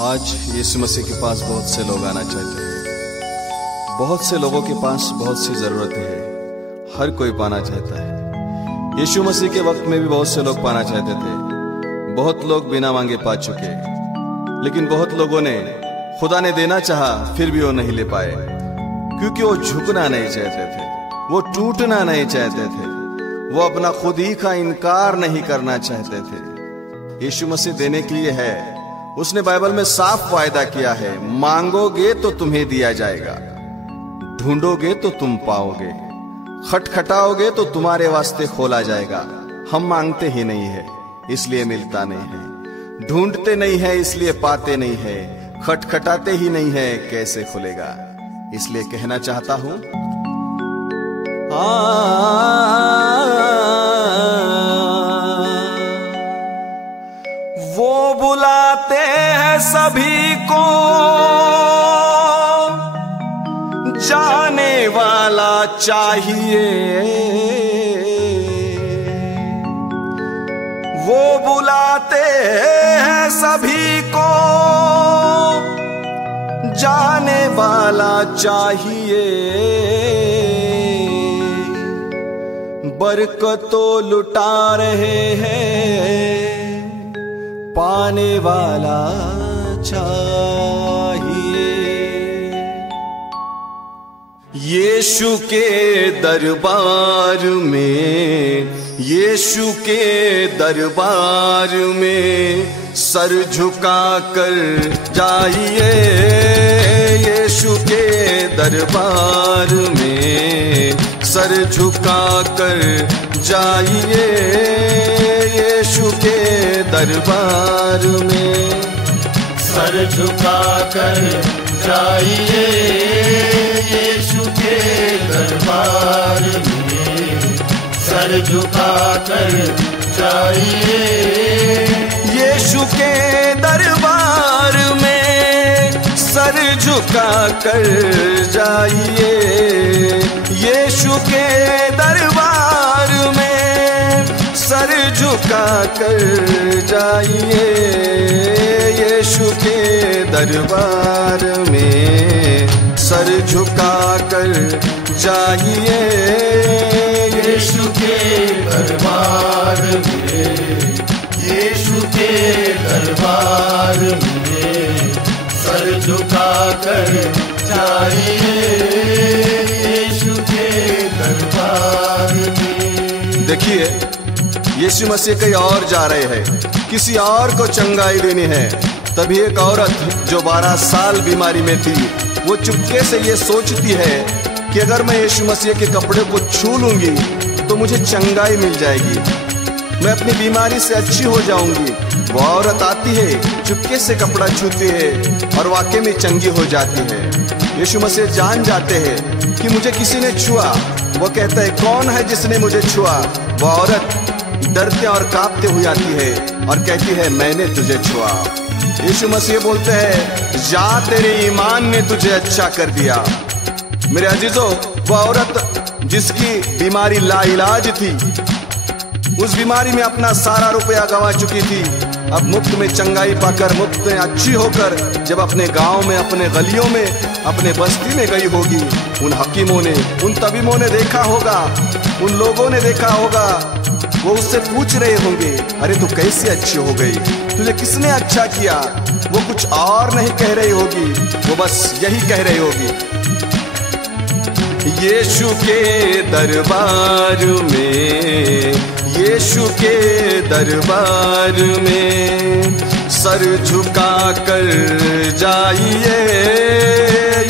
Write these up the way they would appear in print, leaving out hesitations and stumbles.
आज यीशु मसीह के पास बहुत से लोग आना चाहते हैं। बहुत से लोगों के पास बहुत सी ज़रूरतें हैं। हर कोई पाना चाहता है। यीशु मसीह के वक्त में भी बहुत से लोग पाना चाहते थे। बहुत लोग बिना मांगे पा चुके, लेकिन बहुत लोगों ने खुदा ने देना चाहा फिर भी वो नहीं ले पाए, क्योंकि वो झुकना नहीं चाहते थे, वो टूटना नहीं चाहते थे, वो अपना खुद ही का इनकार नहीं करना चाहते थे। यीशु मसीह देने के लिए है। उसने बाइबल में साफ वायदा किया है, मांगोगे तो तुम्हें दिया जाएगा, ढूंढोगे तो तुम पाओगे, खटखटाओगे तो तुम्हारे वास्ते खोला जाएगा। हम मांगते ही नहीं है इसलिए मिलता नहीं है, ढूंढते नहीं है इसलिए पाते नहीं है, खटखटाते ही नहीं है कैसे खुलेगा। इसलिए कहना चाहता हूं, वो बुलाते हैं सभी को, जाने वाला चाहिए। वो बुलाते हैं सभी को, जाने वाला चाहिए। बरकतों लुटा रहे हैं, पाने वाला चाहिए। यीशु के दरबार में, यीशु के दरबार में सर झुका कर जाइए। यीशु के दरबार में सर झुका कर जाइए। यीशु के दरबार में सर झुका कर जाइए। यीशु के दरबार में सर झुका कर जाइए। यीशु के दरबार में सर झुका कर जाइए। यीशु के दरबार में सर झुका कर जाइए। यीशु के दरबार में सर झुका कर जाइए। यीशु के दरबार में, यीशु के दरबार में सर झुका कर जाइए। यीशु के दरबार में। देखिए, यीशु मसीह कहीं और जा रहे हैं, किसी और को चंगाई देनी है। तभी एक औरत जो 12 साल बीमारी में थी, वो चुपके से ये सोचती है कि अगर मैं यीशु मसीह के कपड़े को छू लूंगी तो मुझे चंगाई मिल जाएगी, मैं अपनी बीमारी से अच्छी हो जाऊंगी। वो औरत आती है, चुपके से कपड़ा छूती है और वाकई में चंगी हो जाती है। यीशु मसीह जान जाते हैं कि मुझे किसी ने छुआ। वो कहता है, कौन है जिसने मुझे छुआ? वो औरत डरते और कांपते हुए आती है और कहती है, मैंने तुझे छुआ। यीशु मसीह बोलते हैं, जा तेरे ईमान ने तुझे अच्छा कर दिया। मेरे अजीजों, वो औरत जिसकी बीमारी लाइलाज थी, उस बीमारी में अपना सारा रुपया गंवा चुकी थी, अब मुफ्त में चंगाई पाकर, मुफ्त में अच्छी होकर जब अपने गांव में, अपने गलियों में, अपने बस्ती में गई होगी, उन हकीमों ने, उन तबीबों ने देखा होगा, उन लोगों ने देखा होगा। वो उससे पूछ रहे होंगे, अरे तू कैसे अच्छी हो गई, तुझे किसने अच्छा किया? वो कुछ और नहीं कह रही होगी, वो बस यही कह रही होगी, यीशु के दरबार में, यीशु के दरबार में सर झुका कर जाइए।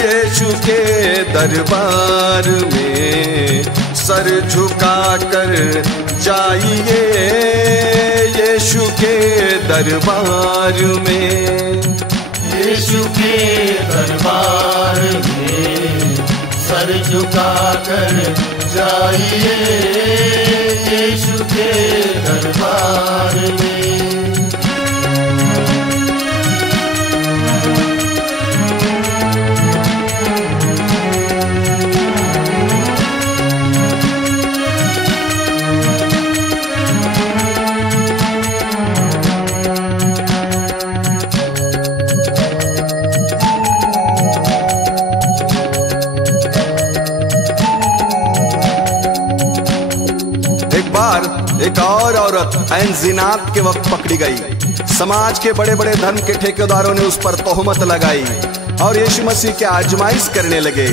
यीशु के दरबार में सर झुका कर जाइए। यीशु के दरबार में, यीशु के दरबार में सर झुका कर जाइए। यीशु के दरबार में। बार एक और औरत ऐन जिनात के वक्त पकड़ी गई। समाज के बड़े बड़े धर्म के ठेकेदारों ने उस पर तोहमत लगाई और यीशु मसीह की आजमाइश करने लगे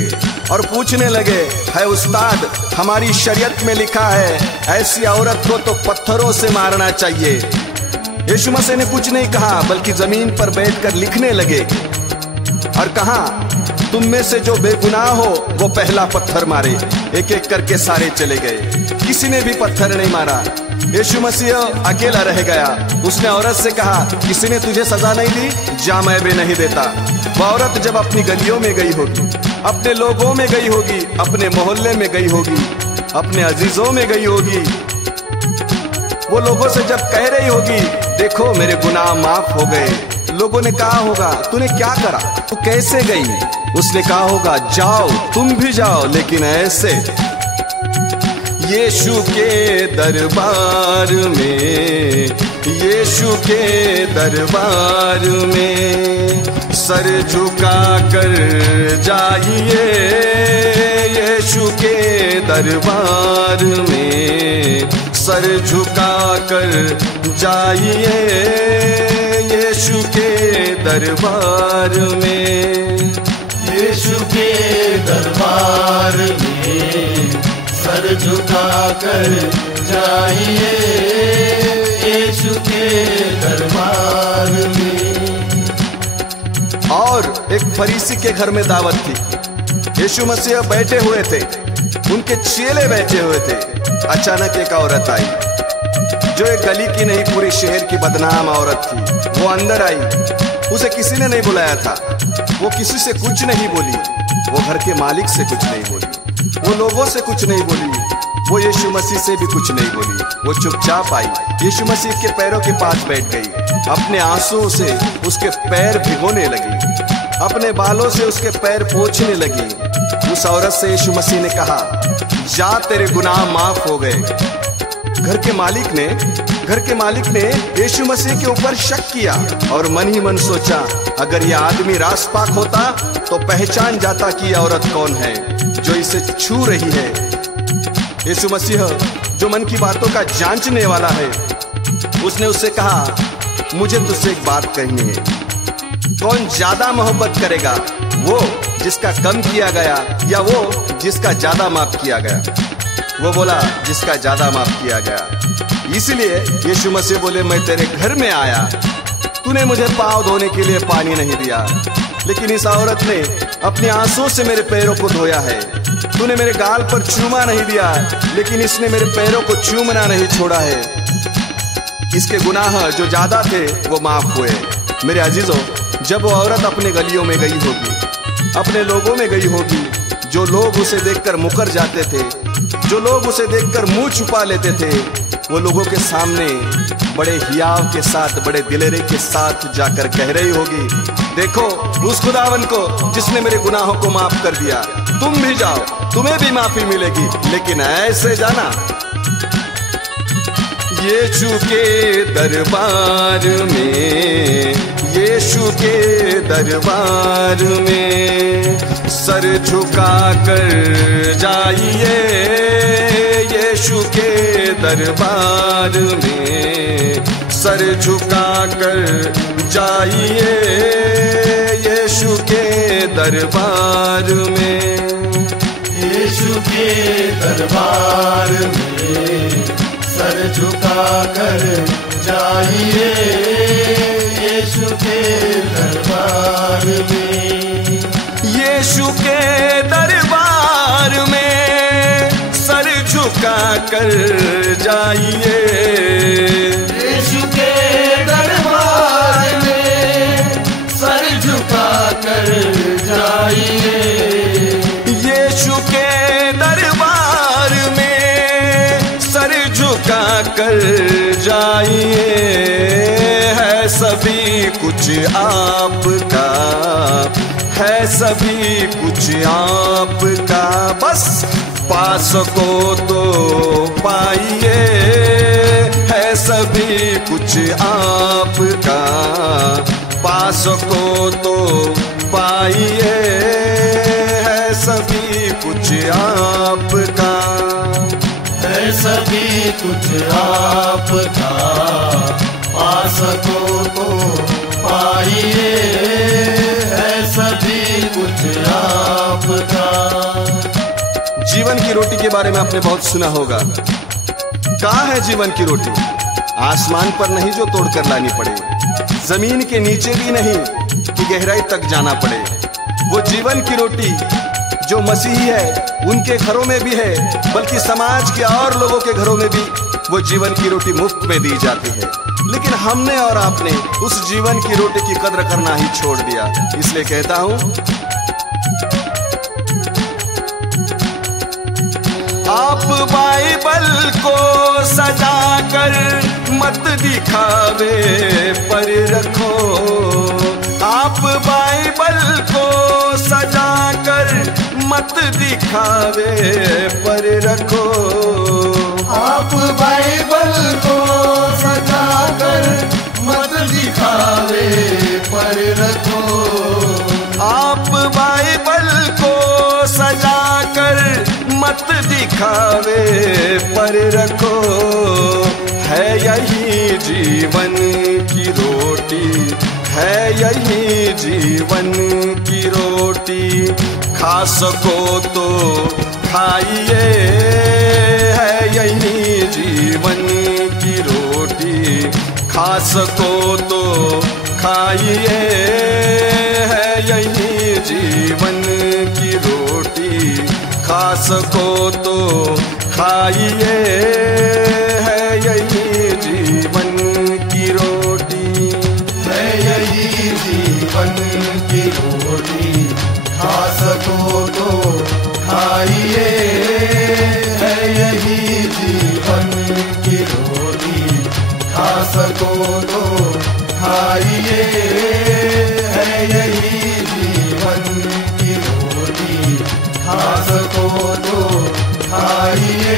और पूछने लगे, है उस्ताद, हमारी शरीयत में लिखा है ऐसी औरत को तो पत्थरों से मारना चाहिए। यीशु मसीह ने कुछ नहीं कहा, बल्कि जमीन पर बैठकर लिखने लगे और कहा, तुम में से जो बेगुनाह हो वो पहला पत्थर मारे। एक एक करके सारे चले गए, किसी ने भी पत्थर नहीं मारा। यीशु मसीह अकेला रह गया। उसने औरत से कहा, किसी ने तुझे सजा नहीं दी? जा, मैं भी नहीं देता। वह औरत जब अपनी गलियों में गई होगी, अपने लोगों में गई होगी, अपने मोहल्ले में गई होगी, अपने अजीजों में गई होगी, वो लोगों से जब कह रही होगी, देखो मेरे गुनाह माफ हो गए, लोगों ने कहा होगा, तूने क्या करा, तू कैसे गई? उसने कहा होगा, जाओ, तुम भी जाओ, लेकिन ऐसे। यीशु के दरबार में, यीशु के दरबार में सर झुका कर जाइए। यीशु के दरबार में सर झुका कर जाइए। यीशु के दरबार में, यीशु के दरबार में सर झुका कर जाइए। यीशु के दरबार में। और एक फरीसी के घर में दावत थी। यीशु मसीह बैठे हुए थे, उनके चेले बैठे हुए थे। अचानक एक औरत आई, जो एक गली की नहीं, पूरे शहर की बदनाम औरत थी। वो अंदर आई, उसे किसी ने नहीं बुलाया था। वो किसी से कुछ नहीं बोली, वो घर के मालिक से कुछ नहीं बोली, वो लोगों से कुछ नहीं बोली, वो यीशु मसीह से भी कुछ नहीं बोली। वो चुपचाप आई, यीशु मसीह के पैरों के पास बैठ गई, अपने आंसुओं से उसके पैर भिगोने लगी, अपने बालों से उसके पैर पोंछने लगी। उस औरत से यीशु मसीह ने कहा, जा, तेरे गुनाह माफ हो गए। घर के मालिक ने यीशु मसीह के ऊपर शक किया और मन ही मन सोचा, अगर यह आदमी रासपाक होता तो पहचान जाता कि यह औरत कौन है जो इसे छू रही है। यीशु मसीह जो मन की बातों का जांचने वाला है, उसने उससे कहा, मुझे तुझसे एक बात कहनी है, कौन ज्यादा मोहब्बत करेगा, वो जिसका कम किया गया या वो जिसका ज्यादा माफ किया गया? वो बोला, जिसका ज्यादा माफ किया गया। इसलिए यीशु मसीह बोले, मैं तेरे घर में आया, तूने मुझे पाँव धोने के लिए पानी नहीं दिया, लेकिन इस औरत ने अपने आंसुओं से मेरे पैरों को धोया है। तूने मेरे गाल पर चूमा नहीं दिया, लेकिन इसने मेरे पैरों को चूमना नहीं छोड़ा है। इसके गुनाह जो ज्यादा थे वो माफ हुए। मेरे अजीजों, जब वो औरत अपने गलियों में गई होगी, अपने लोगों में गई होगी, जो लोग उसे देखकर मुकर जाते थे, जो लोग उसे देखकर मुंह छुपा लेते थे, वो लोगों के सामने बड़े हियाव के साथ, बड़े दिलेरे के साथ जाकर कह रही होगी, देखो उस खुदावन को जिसने मेरे गुनाहों को माफ कर दिया, तुम भी जाओ, तुम्हें भी माफी मिलेगी, लेकिन ऐसे जाना। यीशु के दरबार में, यीशु के दरबार में सर झुका कर जाइए। यीशु के दरबार में सर झुका कर जाइए। यीशु के दरबार में, यीशु के दरबार में सर झुका कर जाइए। यीशु के दरबार में, यीशु के दरबार में सर झुका कर जाइए। यीशु के दरबार में सर झुका कर जाइए। यीशु के दरबार में सर झुका कर जाइए। है सभी कुछ आपका, है सभी कुछ आपका, बस पास को तो पाइए। है सभी कुछ आपका, पास को तो पाइए। है सभी कुछ आपका, है सभी सभी कुछ आपका, पा सको तो पाइए, है सभी कुछ आपका। जीवन की रोटी के बारे में आपने बहुत सुना होगा। कहाँ है जीवन की रोटी? आसमान पर नहीं जो तोड़कर लानी पड़े, जमीन के नीचे भी नहीं कि गहराई तक जाना पड़े। वो जीवन की रोटी जो मसीही है उनके घरों में भी है, बल्कि समाज के और लोगों के घरों में भी वो जीवन की रोटी मुफ्त में दी जाती है। लेकिन हमने और आपने उस जीवन की रोटी की कद्र करना ही छोड़ दिया। इसलिए कहता हूं, आप बाइबल को सजाकर मत दिखावे पर रखो। आप बाइबल को सजाकर मत दिखावे पर रखो। आप बाइबल को सजाकर मत दिखावे पर रखो। आप बाइबल को सजाकर मत दिखावे पर रखो। है यही जीवन की रोटी, है यही जीवन की रोटी, खा सको तो खाइए। है यही जीवन की रोटी, खा सको तो खाइए। है यही जीवन की रोटी, खा सको तो खाइए। है यही जीवन की रोटी, है यही जीवन की रोटी, खा सको तो खाइए। है यही जीवन की रोटी, खा सको तो खाइए। है यही जीवन की रोटी, खा सको तो खाइए।